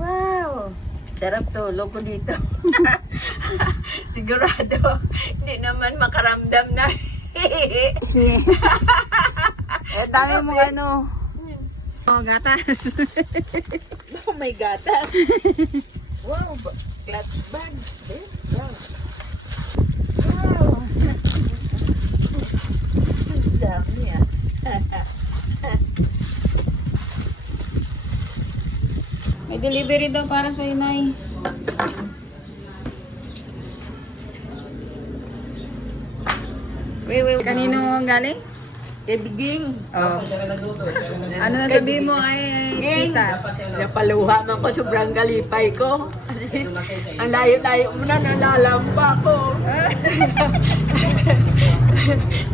Wow! Sarap tulog ko dito. Sigurado, hindi naman makaramdam na. Dami mo ano. Oh, gatas. Oh my gatas. Wow, clutch bag. Wow. Wow. Dami ah. May delivery daw para sa inay. Wait, kanino ang galing? Kay Biging. Oh. Ano na sabihin mo kay tita? Napaluha man ko, sobrang galipay ko. Kasi ang layo-layo mo na, nalalamba ko.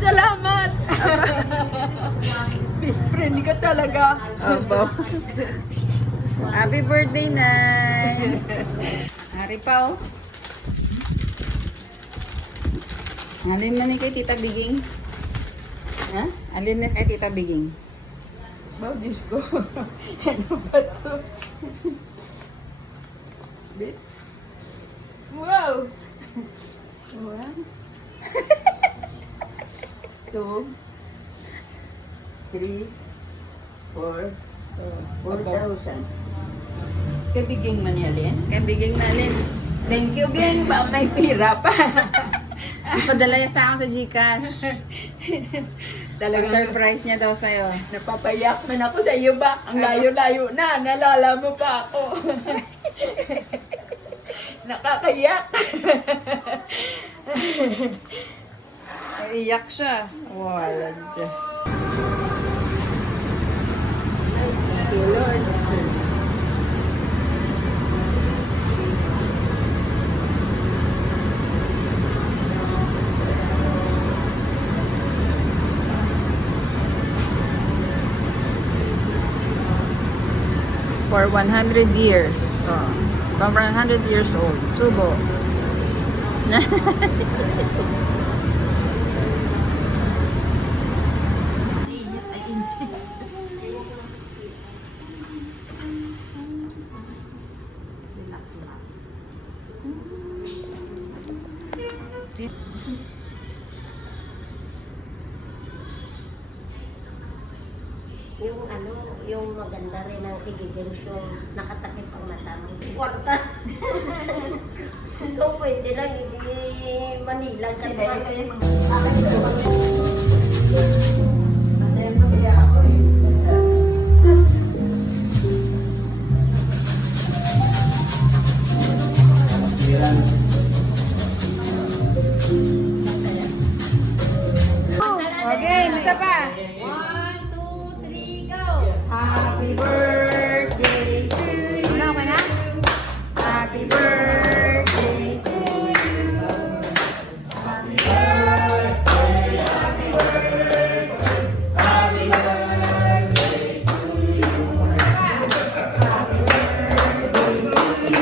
Salamat! Best friend ka talaga. Opo. Happy birthday, Nay! Hari pa, oh. Alin man kay Tita Biging? Ha? Alin na kay Tita Biging? Wow, Diyos ko. Ano ba to? Wow! Wow. 2, 3, 4, 4,000. Kabiging man yan. Kay Biging na alin. Thank you, Geng. Ba, may pira pa. Ipadala yan sa akin sa Gcash. Talagang Surprise niya daw sa'yo. napapayak man ako sa iyo ba? Ang layo-layo na. Nalala mo pa ako. Nakakayak. Iyak siya. Wala dyan. Thank you, Lord. For 100 years. Oh. From 100 years old. Subo. Yung ano, yung maganda rin ang tigigils yung nakatakip ang mata mo. Kwarta. So, pwede lang, hindi Manila ka naman. Okay, isa pa. 1, 2, 3, go! Happy birthday to you. Ano ka na? Happy birthday to you. Happy birthday, happy birthday, happy birthday to you. Happy birthday to you.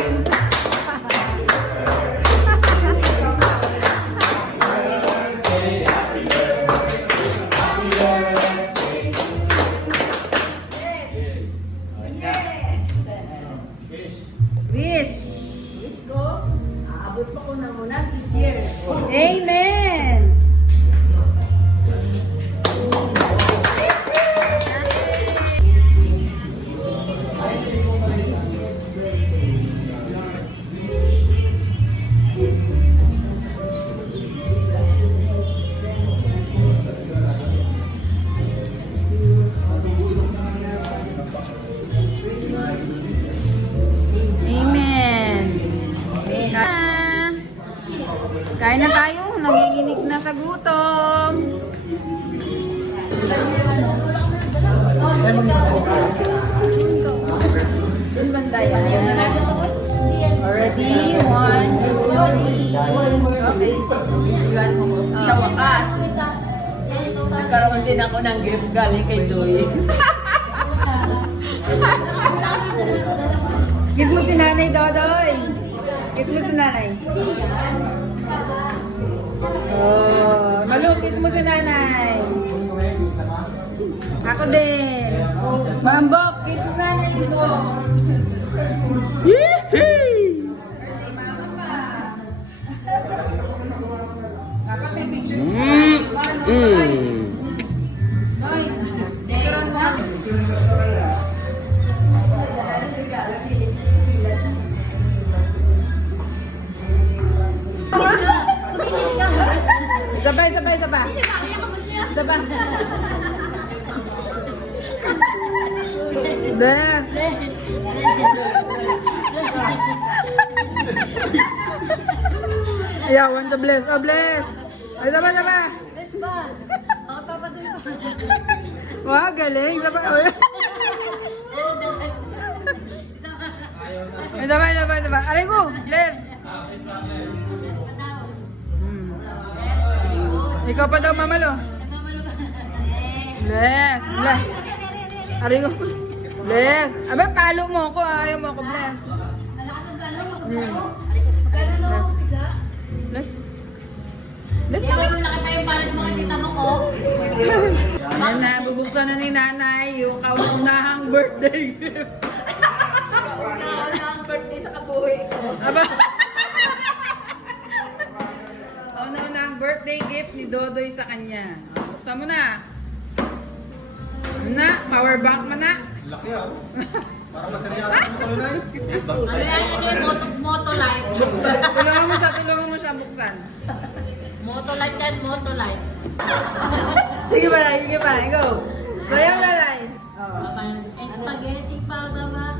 Wish. Wish ko, aabot pa ko na muna 8 years. Amen. Amen. Kain na tayo. Nanginginig na sa gutom. Doon banda yan. Already, 1, 2, 3. Okay. Sa wakas, nagkaroon din ako ng gift galing kay Doy. Kiss mo si Nanay Dodoy. Kiss mo si Nanay. Oh, Malu, kiss mo si Nanay. Ako din. Mambok, kiss na na ito. Dapat may picture. Noy, picturean mo. Sabay. Sabay. Bless. Ayawan sa bless. Oh, bless. Ay, sabay. Bes ba? O, papadoy pa. Wow, galing. Sabay. Ay, sabay. Aray ko, bless. Ikaw pa daw, mamalo. Bless. Aray ko. Bless. Aba, talo mo ako. Ayaw mo ako, bless. Bless. Bless Hindi naman. mo nakita yung palad mo kasi tamo ko. Ayan na, bubuksan na ni nanay yung kaunahang birthday gift. Kauna ang birthday sa kabuhi ko. Aba. Kaunahang birthday gift ni Dodoy sa kanya. Buksan mo na. Na, power bank mo na. Laki ah. Para material ang kalunay. Ano yan? Ano yung motolight? Tulungan mo siya buksan. Motolight yan, motolight. Sige pa, go. Sayaw na lang. Spaghetti pababa.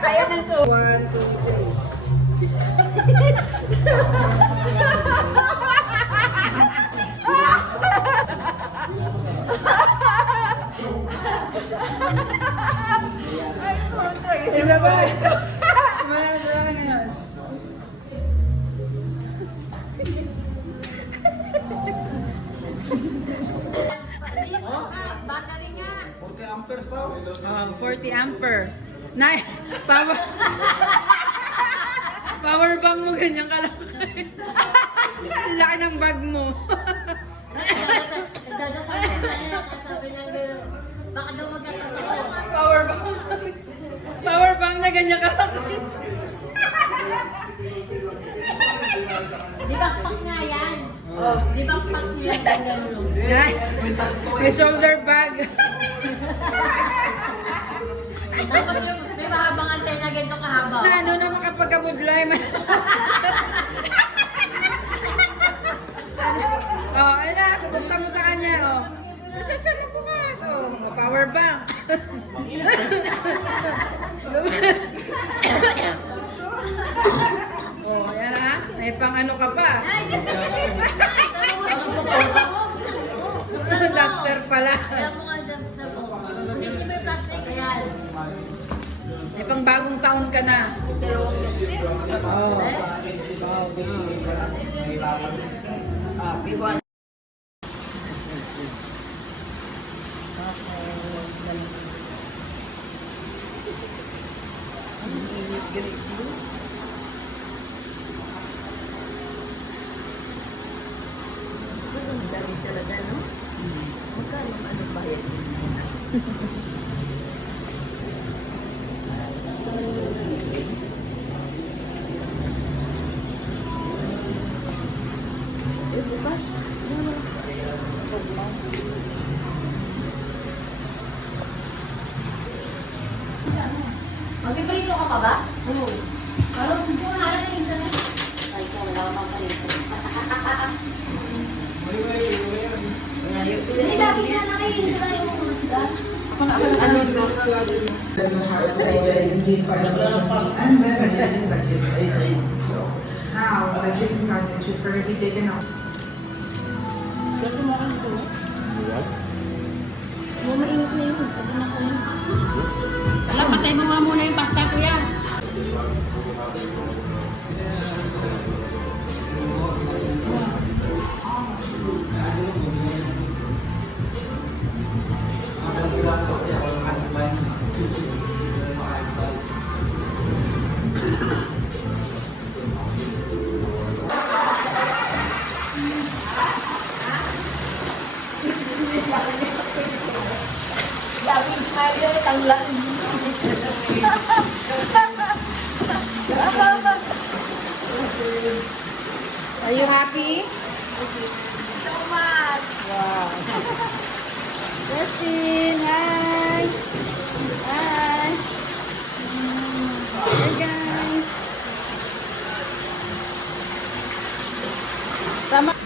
Kaya na to. 1, 2, 3. Isa ba? Smile na yan. Battery nga. 40 amperes pa. 40 ampere. Power. Power bank mo ganyan kalaki. Laki ng bag mo. Sabi ng girl, baka daw magkakatawa. Power bank. Power bank na ganyan kalaki. Di ba pack nga yan? Di ba pack nga yan? Ganyan mo. Ay, may shoulder bag. Tapos yung may mahabang antena ganito kahaba. Na ano na makapagkabudlay man. Ayun na, buksan mo sa kanya, Sasatsan mo bukas, power bank. Ayan na, may pang ano ka pa. Duster pala. Alam mo nga sa hindi may plastic yan. May pang bagong taon ka na. Happy one. Dami talaga, no? Magkano ano bayad? Magpiprito ka pa ba? Oo. Pero kung wala na yung internet. Ay, kung wala ka pa rin. Hindi dami na nakikinig yung musga. Ano ito? Now, the kissing cartridge is currently taken out. Alam, patay mo nga muna yung pasta ko yan. Ang laki. Are you happy? So much. Wow. Justin, hi. Hi. Hey guys. Tama.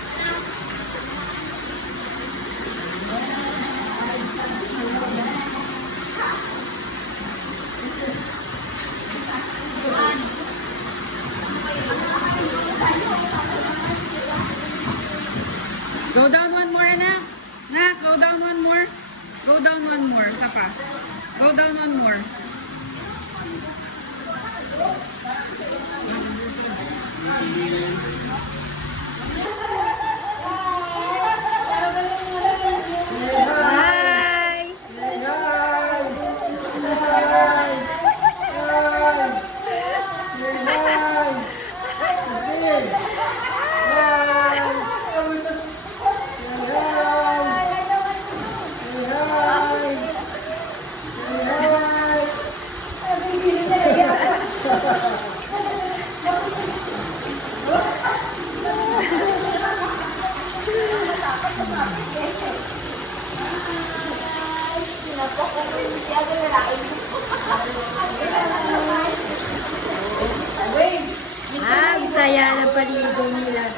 Go down one more, anak. Nak, go down one more. Go down one more. Isa pa. Go down one more. Hi! Saya na paligo nila.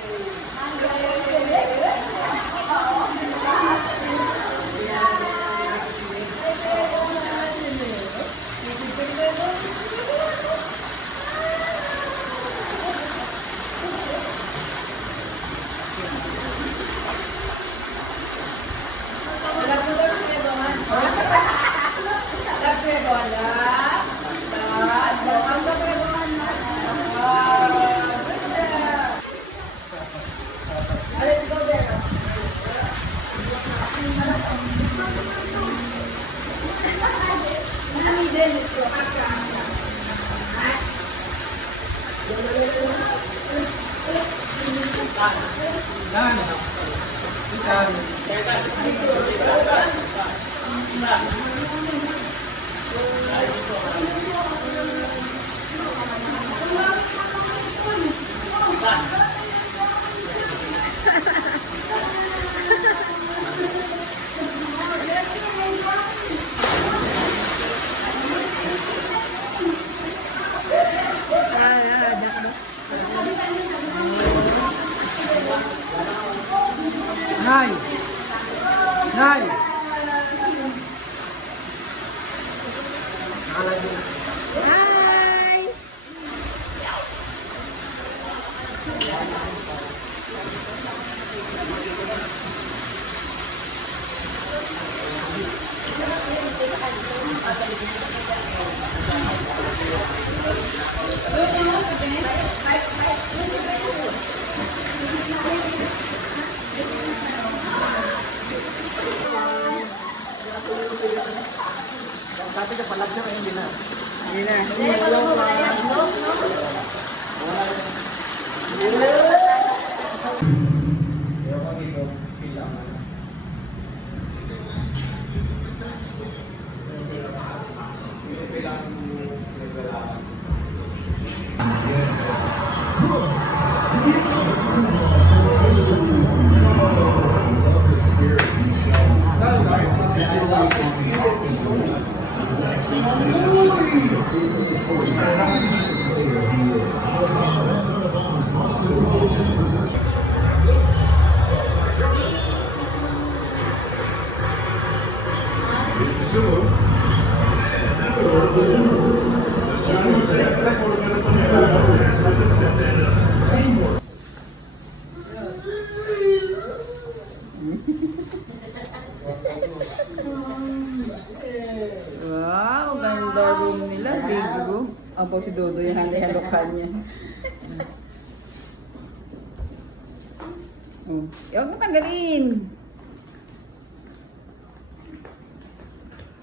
Nay! Nay! Hi! Sabi ka palag siya kayo na. Hindi na. Wow, ganda room nila, big room. Apo si Dodo, yung hali-halokan niya. Oh, huwag mo tanggalin.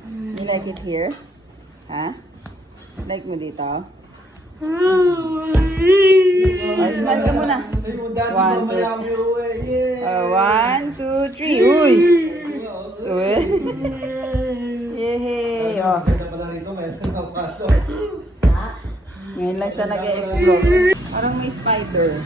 You like it here? Ha? Like mo dito? Oh, smile ka muna. 1, 2, 3. Uy! Uy! Yehey! Oh. Ngayon lang siya nag-explore. Parang may spider.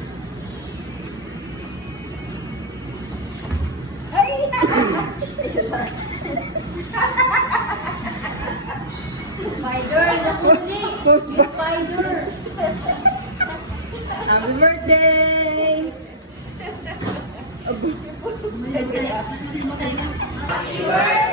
Spider, nakuli! Spider! Happy birthday! Happy birthday!